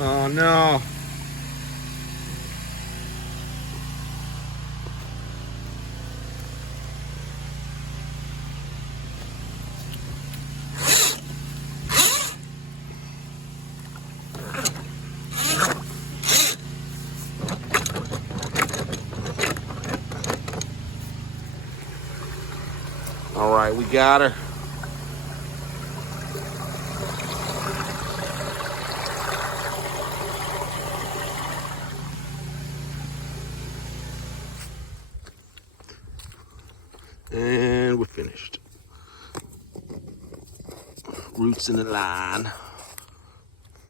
Oh no. All right, we got her. And we're finished. Roots in the line.